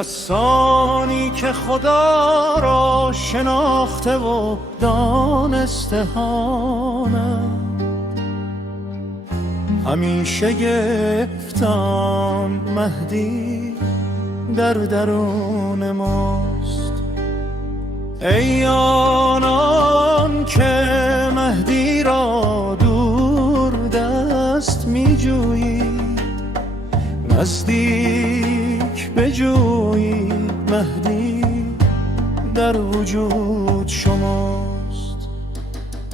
کسانی که خدا را شناخته و دانسته هانند، همیشه گفتم مهدی در درون ماست. ای آنان که مهدی را دور دست می جویید، نزدیک بجویید مهدی در وجود شماست.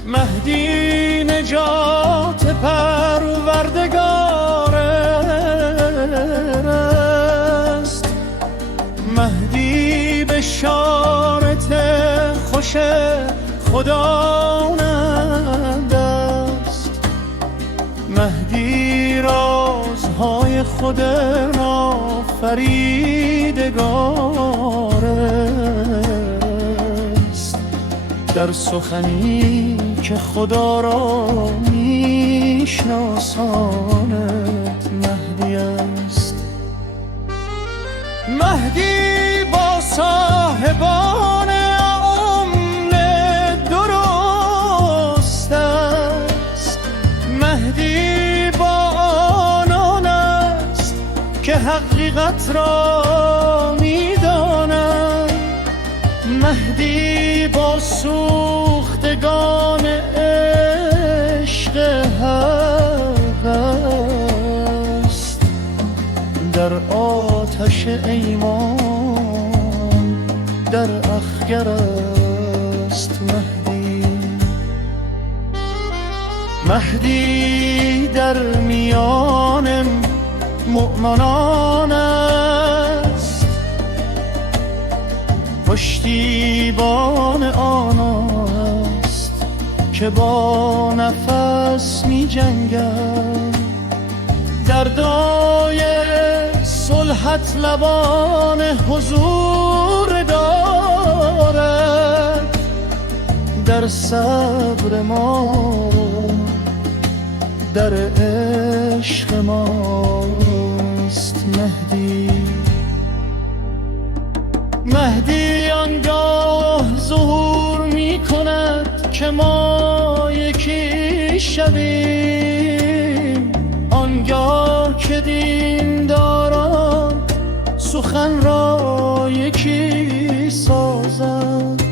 مهدی نجات پروردگار است، مهدی بشارت خوش خداوند است، مهدی رازهای خود نافریدگار است، در سخنی که خدا را میشناساند مهدی است. مهدی با صاحبان امن درست است، مهدی با آنان است که حقیقت را میدانند، مهدی با سوختگان عشق حق است، در آتش ایمان در اخگر است مهدی. مهدی در میان مؤمنان است، پشتیبان آنان است که با نفس می جنگند، دردای صلحت لبان حضور دارد، در صبر ما در عشق ماست مهدی. مهدی آنگاه ظهور می کند که ما یکی شویم، آنگاه که دینداران سخن را یکی سازند.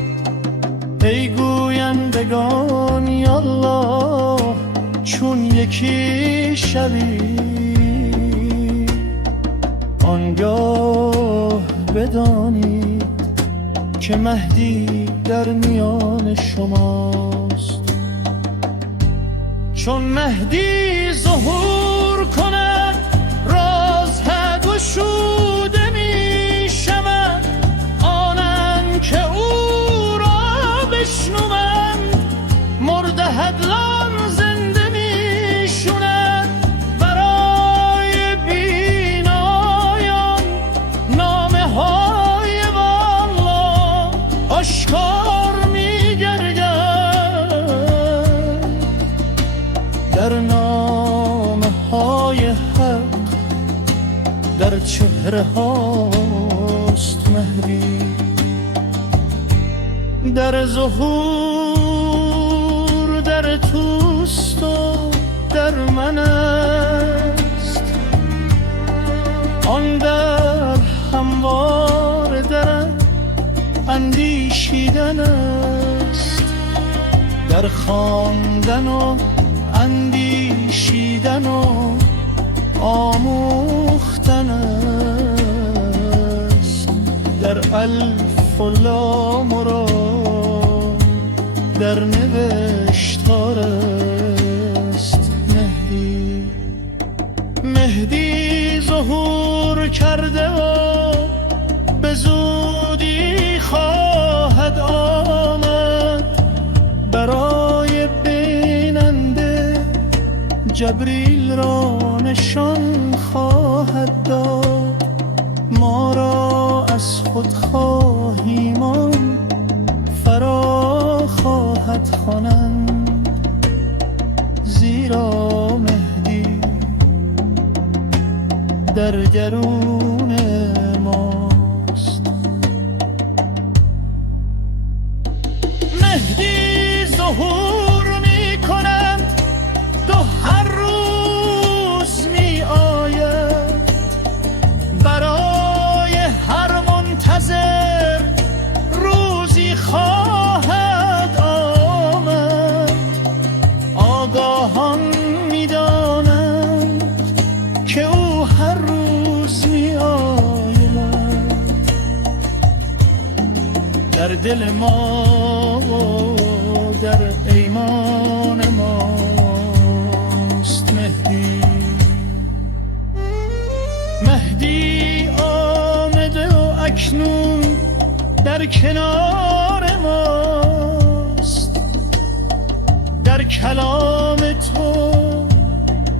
ای گویندگان یالله چون یکی شویم، آنگاه بدانید که مهدی در میان شماست. چون مهدی ظهور کند رازها گشوده می شود، آنان که او را بشنوند مرده هدلان زنده می شوند. برای بینایان نامه های والله آشکار می گردد، در نامه های حق در چهره هاست مهدی. در ظهور در توست و در من است، آن در هموار در اندیشیدن است، در خواندن و اندیشیدن و آموختن است، در الف و لام و را در نوشتار است مهدی. مهدی ظهور کرده و به زودی خواهد آمد، برای بیننده جبریل را نشان خواهد داد، ما را از خود خواهیمان فرا خواهد خواند، زیرا مهدی در درون ماست. خواهد آمد. آگاهان می‌دانند که او هر روز می‌آید. در دل ما و در ایمان ماست مهدی. مهدی آمده و اکنون در کنار ماست. در کلام تو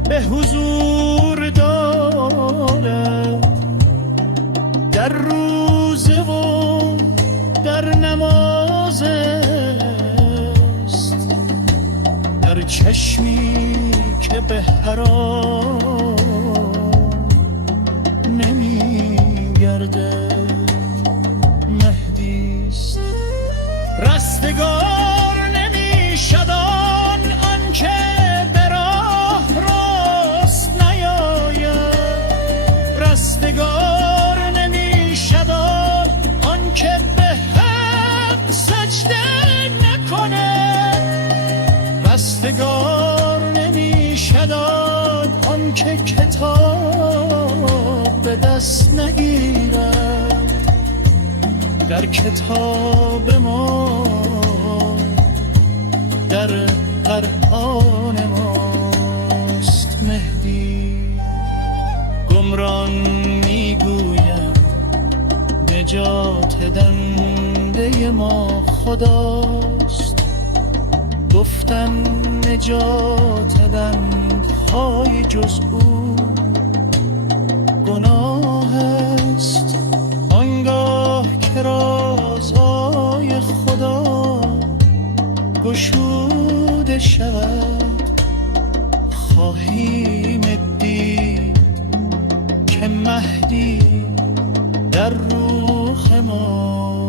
به حضور دارد. در روزه و در نماز است. در چشمی که به حرام نمی گرده مهدی است. رستگار نمی شدان آنکه به راه راست نیاید. رستگار نمی شدان آنکه به حق سجده نکنه. رستگار نمی شدان آنکه کتاب به دست نگیرد. در کتاب ما در قرآن ماست مهدی. گمران میگوید نجات دنده ما خداست. گفتن نجات دندهای جز او گناه است. آنگاه که رازهای خدا گشوده شود خواهیم دید که مهدی در روح ما